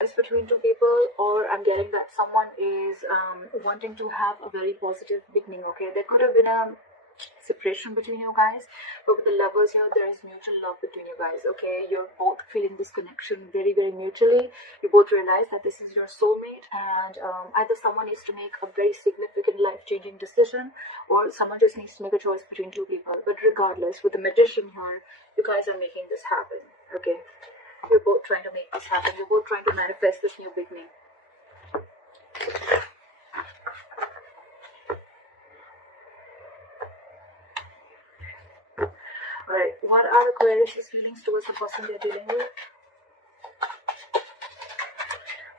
It's between two people, or I'm getting that someone is wanting to have a very positive beginning. Okay, there could have been a separation between you guys, but with the lovers here, there is mutual love between you guys. Okay, you're both feeling this connection very, very mutually. You both realize that this is your soulmate, and either someone needs to make a very significant life-changing decision, or someone just needs to make a choice between two people. But regardless, with the Magician here, you guys are making this happen. Okay, you're both trying to make this happen. You're both trying to manifest this new beginning. Alright, what are Aquarius' feelings towards the person they're dealing with?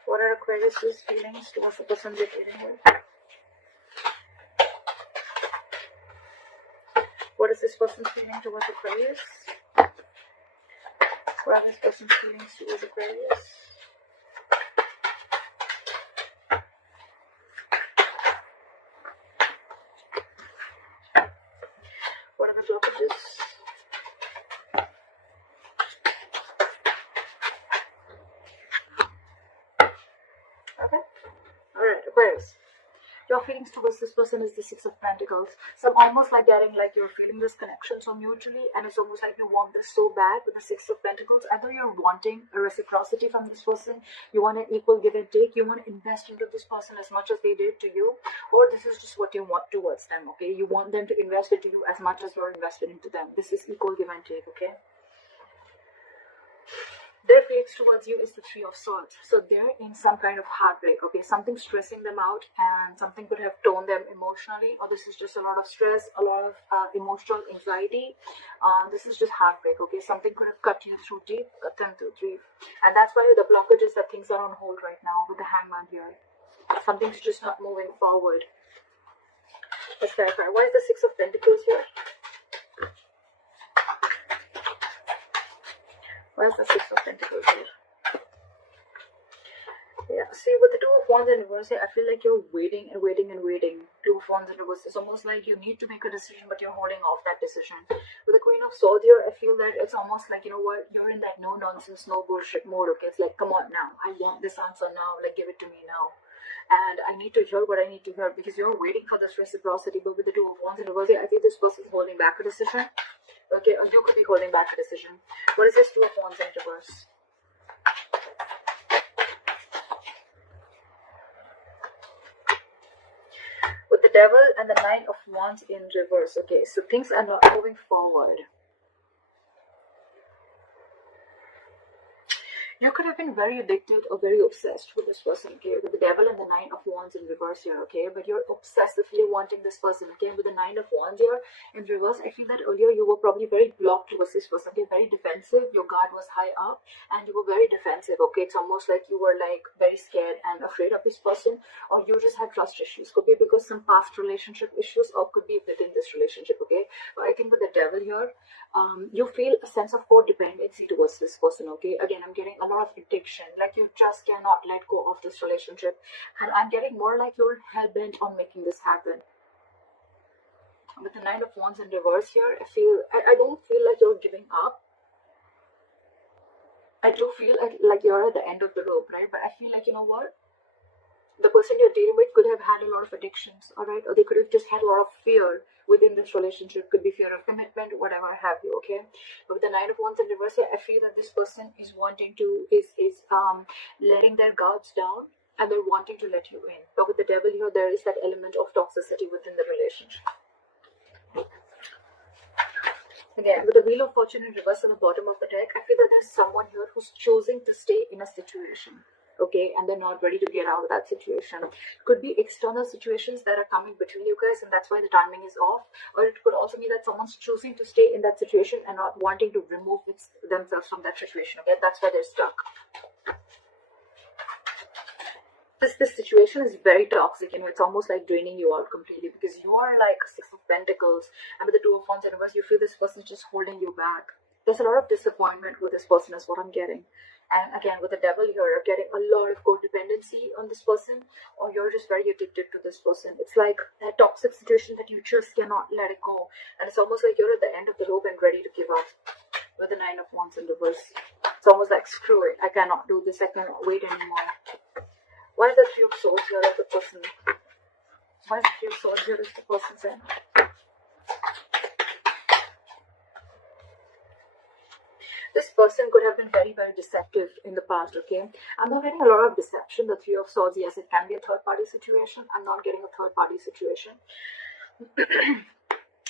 What are Aquarius' feelings towards the person they're dealing with? What is this person's feeling towards Aquarius? What are this person's feelings towards Aquarius? What are the blockages? Okay. Alright, Aquarius. Your feelings towards this person is the Six of Pentacles. So I'm almost like getting like you're feeling this connection so mutually, and it's almost like you want this so bad with the Six of Pentacles. Either you're wanting a reciprocity from this person, you want an equal give and take, you want to invest into this person as much as they did to you, or this is just what you want towards them. Okay, you want them to invest into you as much as you're invested into them. This is equal give and take. Okay, their feelings towards you is the Three of Swords. So they're in some kind of heartbreak. Okay, something stressing them out, and something could have torn them emotionally, or this is just a lot of stress, a lot of emotional anxiety. This is just heartbreak. Okay, something could have cut you through deep, cut them through deep, and that's why the blockage is that things are on hold right now with the Hangman here. Something's just not moving forward. Let's clarify. Why is the Six of Pentacles here? Where's the Six of Pentacles here? Yeah, see, with the Two of Wands in reverse here, I feel like you're waiting and waiting and waiting. Two of Wands in reverse, it's almost like you need to make a decision, but you're holding off that decision. With the Queen of Swords here, I feel that it's almost like, you know what, you're in that no-nonsense, no bullshit mode. Okay, it's like, come on now, I want this answer now, like, give it to me now. And I need to hear what I need to hear, because you're waiting for this reciprocity. But with the Two of Wands in reverse here, I feel this person is holding back a decision. Okay, or you could be holding back a decision. What is this Two of Wands in reverse? With the Devil and the Nine of Wands in reverse. Okay, so things are not moving forward. You could have been very addicted or very obsessed with this person, okay, with the Devil and the Nine of Wands in reverse here, okay, but you're obsessively wanting this person, okay, with the Nine of Wands here in reverse. I feel that earlier you were probably very blocked towards this person, okay, very defensive, your guard was high up, and you were very defensive, okay, it's almost like you were like very scared and afraid of this person, or you just had trust issues, okay, because some past relationship issues, or could be within this relationship, okay, but I think with the Devil here, you feel a sense of codependency towards this person, okay, again, I'm getting a lot of addiction, like you just cannot let go of this relationship, and I'm getting more like you're hell-bent on making this happen. With the Nine of Wands in reverse here, I don't feel like you're giving up. I do feel like you're at the end of the rope, right? But I feel like, you know what, the person you're dealing with could have had a lot of addictions, all right, or they could have just had a lot of fear within this relationship. Could be fear of commitment, whatever have you, okay. But with the Nine of Wands in reverse here, I feel that this person is wanting to is letting their guards down, and they're wanting to let you in. But with the Devil here, there is that element of toxicity within the relationship. Again, with the Wheel of Fortune in reverse on the bottom of the deck, I feel that there's someone here who's choosing to stay in a situation, okay, and they're not ready to get out of that situation. Could be external situations that are coming between you guys, and that's why the timing is off. Or it could also mean that someone's choosing to stay in that situation and not wanting to remove themselves from that situation, okay. That's why they're stuck. This situation is very toxic, you know, it's almost like draining you out completely, because you are like Six of Pentacles, and with the Two of Wands in reverse, you feel this person is just holding you back. There's a lot of disappointment with this person is what I'm getting. And again, with the Devil here, you're getting a lot of codependency on this person, or you're just very addicted to this person. It's like that toxic situation that you just cannot let it go, and it's almost like you're at the end of the rope and ready to give up. with the Nine of Wands in reverse. It's almost like, screw it, I cannot do this, I cannot wait anymore. Why is the Three of Swords here as the person? Why is the Three of Swords here as the person saying? This person could have been very, very deceptive in the past, okay? I'm not getting a lot of deception. The Three of Swords, yes, it can be a third-party situation. I'm not getting a third-party situation.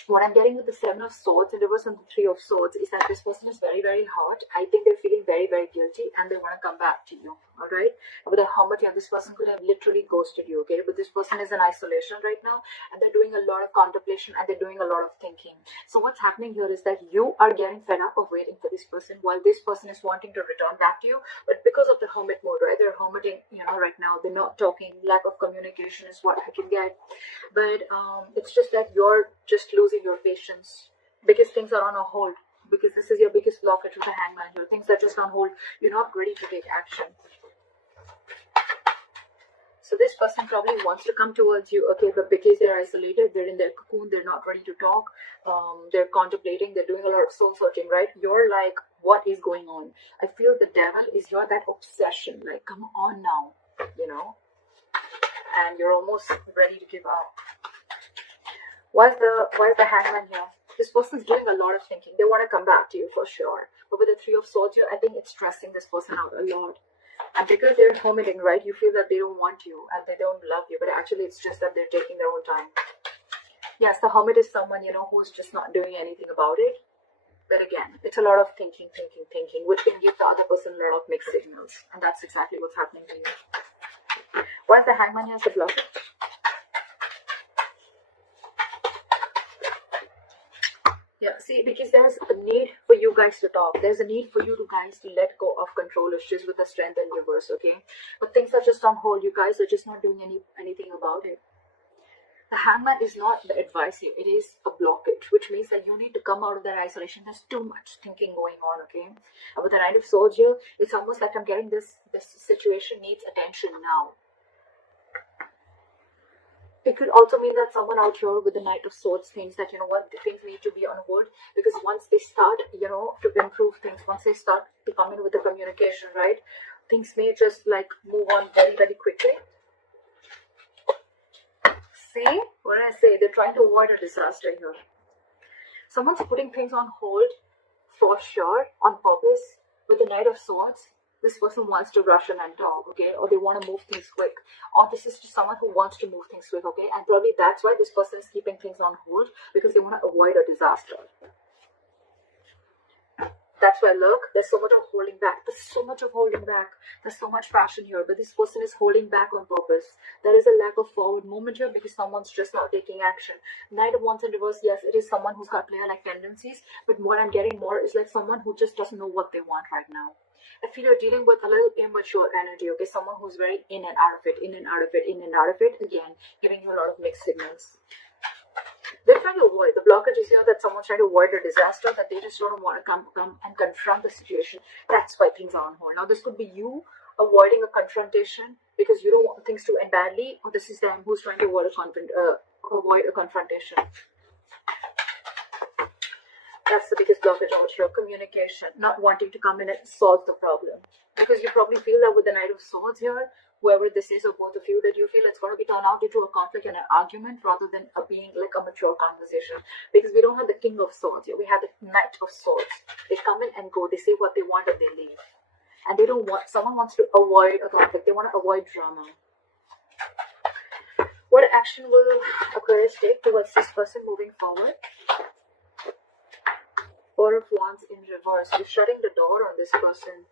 What I'm getting with the Seven of Swords in reverse and the Three of Swords is that this person is very, very hot. I think they're feeling very, very guilty and they want to come back to you, all right? With the Hermit here, this person could have literally ghosted you, okay? But this person is in isolation right now and they're doing a lot of contemplation and they're doing a lot of thinking. So what's happening here is that you are getting fed up of waiting for this person while this person is wanting to return back to you. But because of the Hermit mode, right? They're hermiting, you know, right now. They're not talking. Lack of communication is what I can get. But it's just that you're just losing your patience because things are on a hold, because this is your biggest blockage with the Hangman here. Things are just on hold. You're not ready to take action. So this person probably wants to come towards you, okay, but because they're isolated, they're in their cocoon, they're not ready to talk, they're contemplating, they're doing a lot of soul searching, right? You're like, what is going on? I feel the devil is you're that obsession, like, come on now, you know, and you're almost ready to give up. Why is the Hangman here? This person's doing a lot of thinking. They want to come back to you for sure. But with the Three of Swords here, I think it's stressing this person out a lot. And because they're hermiting, right, you feel that they don't want you and they don't love you. But actually, it's just that they're taking their own time. Yes, the Hermit is someone, you know, who's just not doing anything about it. But again, it's a lot of thinking, which can give the other person a lot of mixed signals. And that's exactly what's happening to you. Why is the Hangman here as the blockage? Yeah, see, because there's a need for you guys to talk. There's a need for you guys to let go of control issues with the Strength in reverse, okay? But things are just on hold. You guys are just not doing anything about it. The Hangman is not the advice here. It is a blockage, which means that you need to come out of that isolation. There's too much thinking going on, okay? And with the Knight of Swords here, it's almost like I'm getting this situation needs attention now. It could also mean that someone out here with the Knight of Swords thinks that, you know what, things need to be on hold, because once they start, you know, to improve things, once they start to come in with the communication, right, things may just like move on very, very quickly. See what I say? They're trying to avoid a disaster here. Someone's putting things on hold for sure, on purpose. With the Knight of Swords, this person wants to rush in and talk, okay? Or they want to move things quick. Or this is just someone who wants to move things quick, okay? And probably that's why this person is keeping things on hold, because they want to avoid a disaster. That's why, look, there's so much of holding back. There's so much of holding back. There's so much passion here, but this person is holding back on purpose. There is a lack of forward movement here because someone's just not taking action. Knight of Wands in reverse, yes, it is someone who's got player-like tendencies, but what I'm getting more is like someone who just doesn't know what they want right now. I feel you're dealing with a little immature energy, okay? Someone who's very in and out of it, in and out of it, in and out of it, again, giving you a lot of mixed signals. They're trying to avoid, the blockage is here that someone's trying to avoid a disaster, that they just don't want to come and confront the situation. That's why things are on hold. Now, this could be you avoiding a confrontation because you don't want things to end badly, or this is them who's trying to avoid a confrontation. That's the biggest blockage out here. Communication, not wanting to come in and solve the problem. Because you probably feel that with the Knight of Swords here, whoever this is or both of you, that you feel it's going to be turned out into a conflict and an argument rather than being like a mature conversation. Because we don't have the King of Swords here. We have the Knight of Swords. They come in and go. They say what they want and they leave. And they don't want, someone wants to avoid a conflict. They want to avoid drama. What action will Aquarius take towards this person moving forward? Four of Wands in reverse. You're shutting the door on this person.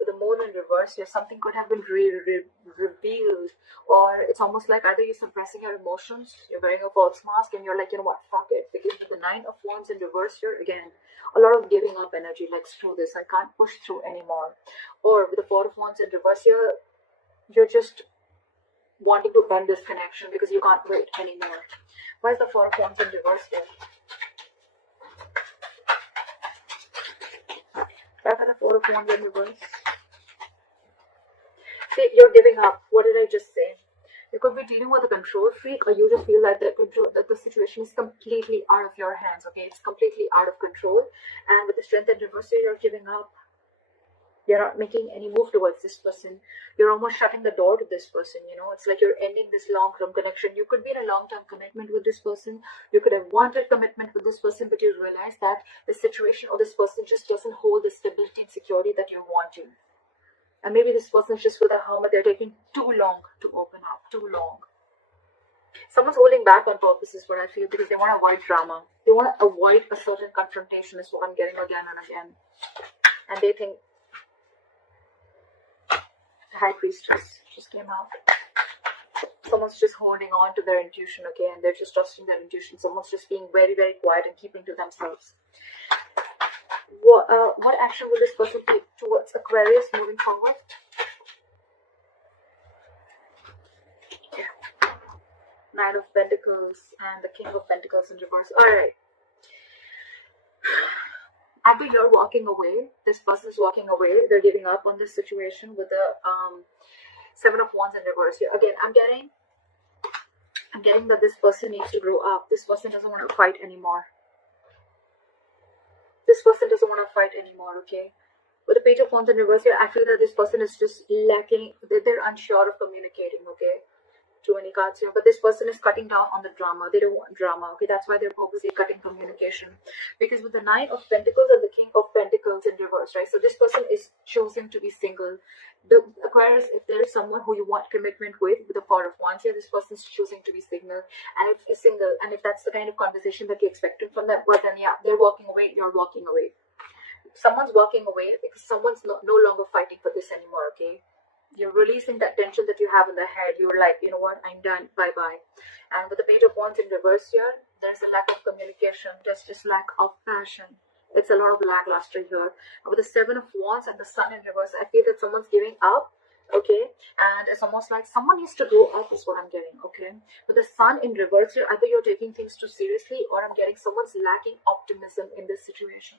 With the Moon in reverse here, something could have been revealed, or it's almost like either you're suppressing your emotions, you're wearing a false mask, and you're like, you know what, fuck it. Because with the Nine of Wands in reverse here, again, a lot of giving up energy, like, screw this, I can't push through anymore. Or with the Four of Wands in reverse here, you're just wanting to end this connection because you can't wait anymore. Why is the Four of Wands in reverse here? Back at the Four of Wands in reverse. See, you're giving up. What did I just say? You could be dealing with a control freak, or you just feel that the situation is completely out of your hands, okay? It's completely out of control. And with the Strength in reverse, you're giving up. You're not making any move towards this person. You're almost shutting the door to this person, you know. It's like you're ending this long-term connection. You could be in a long-term commitment with this person. You could have wanted commitment with this person, but you realize that the situation or this person just doesn't hold the stability and security that you're wanting. And maybe this person is just with a hermit. They're taking too long to open up. Too long. Someone's holding back on purpose is what I feel, because they want to avoid drama. They want to avoid a certain confrontation is what I'm getting again and again. And they think, High Priestess just came out. Someone's just holding on to their intuition, okay, and they're just trusting their intuition. Someone's just being very, very quiet and keeping to themselves. What action will this person take towards Aquarius moving forward? Yeah. Knight of Pentacles and the King of Pentacles in reverse. Alright. After you're walking away, this person is walking away. They're giving up on this situation with the Seven of Wands in reverse here. Again, I'm getting that this person needs to grow up. This person doesn't want to fight anymore. This person doesn't want to fight anymore, okay? With the Page of Wands in reverse here, I feel that this person is just lacking. They're unsure of communicating, okay? Too many cards here, but this person is cutting down on the drama. They don't want drama, okay? That's why they're purposely cutting communication, because with the Nine of Pentacles and the King of Pentacles in reverse, right? So this person is choosing to be single. The Aquarius, if there is someone who you want commitment with the Four of Wands here, this person is choosing to be single, and if single, and if that's the kind of conversation that you're expecting from them, well then yeah, they're walking away. You're walking away. Someone's walking away because someone's no longer fighting for this anymore, okay? You're releasing that tension that you have in the head. You're like, you know what, I'm done, bye-bye. And with the Page of Wands in reverse here, there's a lack of communication. There's just lack of passion. It's a lot of lackluster here. And with the Seven of Wands and the Sun in reverse, I feel that someone's giving up, okay? And it's almost like someone needs to grow up is what I'm getting, okay? With the Sun in reverse here, either you're taking things too seriously, or I'm getting someone's lacking optimism in this situation.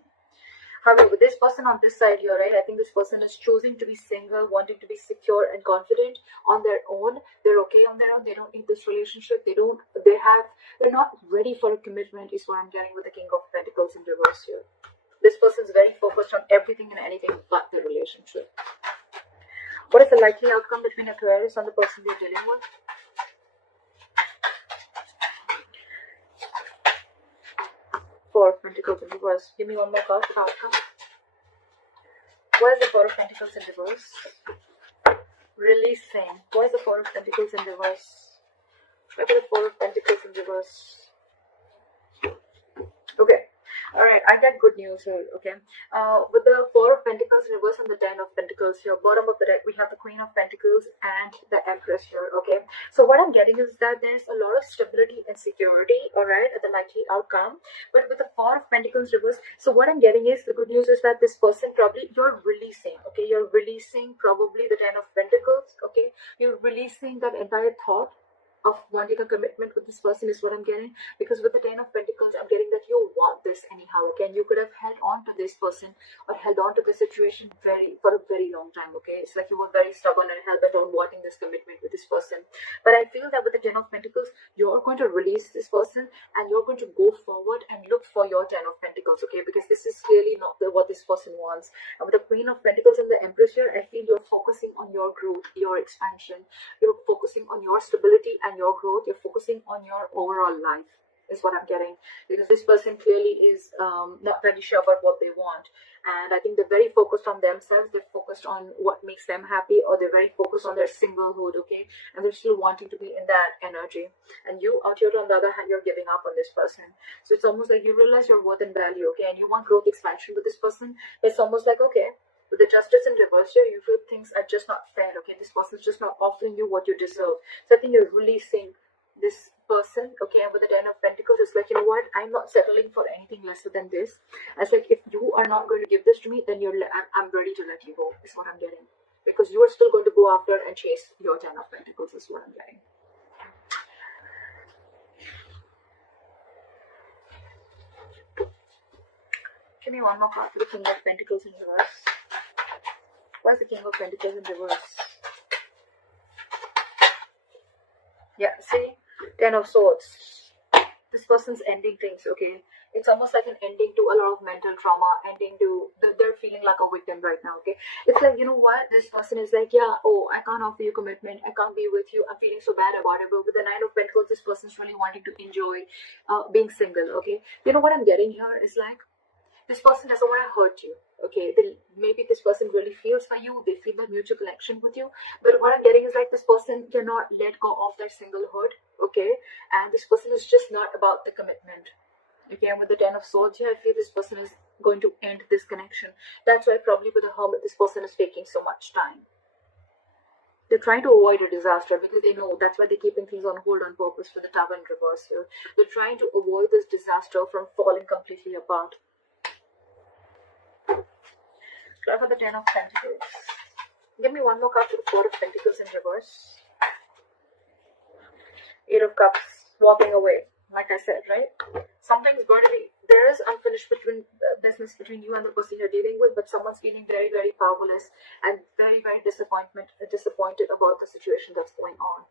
However, with this person on this side here, right, I think this person is choosing to be single, wanting to be secure and confident on their own. They're okay on their own. They don't need this relationship. They're not ready for a commitment is what I'm getting with the King of Pentacles in reverse here. This person's very focused on everything and anything but the relationship. What is the likely outcome between Aquarius and the person they're dealing with? Four of Pentacles in reverse. Give me one more card for the outcome. What is the Four of Pentacles in reverse? Releasing. What is the Four of Pentacles in reverse? What is the Four of Pentacles in reverse? Okay. Alright, I got good news here, okay? With the Four of Pentacles in reverse and the Ten of Pentacles here, bottom of the deck, we have the Queen of Pentacles and the Empress here, okay? So what I'm getting is that there's a lot of stability and security, alright, at the likely outcome. But with the Four of Pentacles reverse, so what I'm getting is, the good news is that this person probably, you're releasing, okay? You're releasing probably the Ten of Pentacles, okay? You're releasing that entire thought of wanting a commitment with this person is what I'm getting, because with the Ten of Pentacles, I'm getting that you want this anyhow, okay? And you could have held on to this person or held on to the situation for a very long time, okay? It's like you were very stubborn and hell-bent on wanting this commitment with this person. But I feel that with the Ten of Pentacles, you're going to release this person and you're going to go forward and look for your Ten of Pentacles, okay? Because this is clearly not what this person wants. And with the Queen of Pentacles and the Empress here, I feel you're focusing on your growth, your expansion. You're focusing on your stability and your growth. You're focusing on your overall life is what I'm getting, because this person clearly is not very sure about what they want, and I think they're very focused on themselves. They're focused on what makes them happy, or they're very focused on their singlehood, okay? And they're still wanting to be in that energy. And you out here on the other hand, you're giving up on this person. So it's almost like you realize your worth and value, okay? And you want growth, expansion with this person. It's almost like, okay, with the Justice in reverse here, you feel things are just not fair, okay? This person's just not offering you what you deserve. So I think you're releasing this person, okay? And with the Ten of Pentacles, it's like, you know what, I'm not settling for anything lesser than this. It's like, if you are not going to give this to me, then I'm ready to let you go, is what I'm getting, because you are still going to go after and chase your Ten of Pentacles, is what I'm getting. Give me one more card for the King of Pentacles in reverse. Why is the King of Pentacles in reverse? Ten of Swords. This person's ending things, okay? It's almost like an ending to a lot of mental trauma, ending to, they're feeling like a victim right now, okay? It's like, you know what? This person is like, yeah, oh, I can't offer you commitment. I can't be with you. I'm feeling so bad about it. But with the Nine of Pentacles, this person's really wanting to enjoy being single, okay? You know what I'm getting here is like, this person doesn't want to hurt you, okay? Maybe this person really feels for you. They feel that mutual connection with you. But what I'm getting is like, this person cannot let go of their singlehood, okay? And this person is just not about the commitment. Okay, and with the Ten of Swords here, I feel this person is going to end this connection. That's why probably with the Hermit, this person is taking so much time. They're trying to avoid a disaster because they know that's why they're keeping things on hold on purpose for the Tower in reverse here. They're trying to avoid this disaster from falling completely apart. Try for the Ten of Pentacles. Give me one more card for the Four of Pentacles in reverse. Eight of Cups, walking away. Like I said, right? Something's going to be, there is unfinished business between you and the person you're dealing with, but someone's feeling very, very powerless and very, very disappointed about the situation that's going on.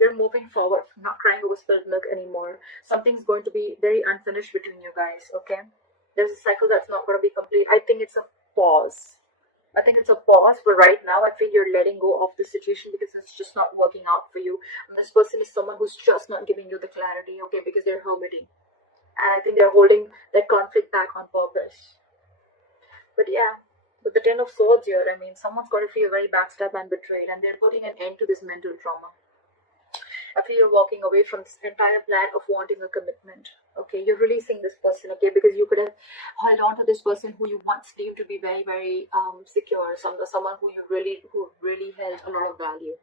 You're moving forward, not crying over spilled milk anymore. Something's going to be very unfinished between you guys, okay? There's a cycle that's not going to be complete. I think it's a pause. But right now I feel you're letting go of the situation because it's just not working out for you. And this person is someone who's just not giving you the clarity, okay, because they're hermiting. And I think they're holding that conflict back on purpose. But yeah, with the Ten of Swords here, I mean, someone's got to feel very backstabbed and betrayed, and they're putting an end to this mental trauma. I feel you're walking away from this entire plan of wanting a commitment. Okay, you're releasing this person, okay, because you could have held on to this person who you once deemed to be very, very secure, someone who really held a lot of value.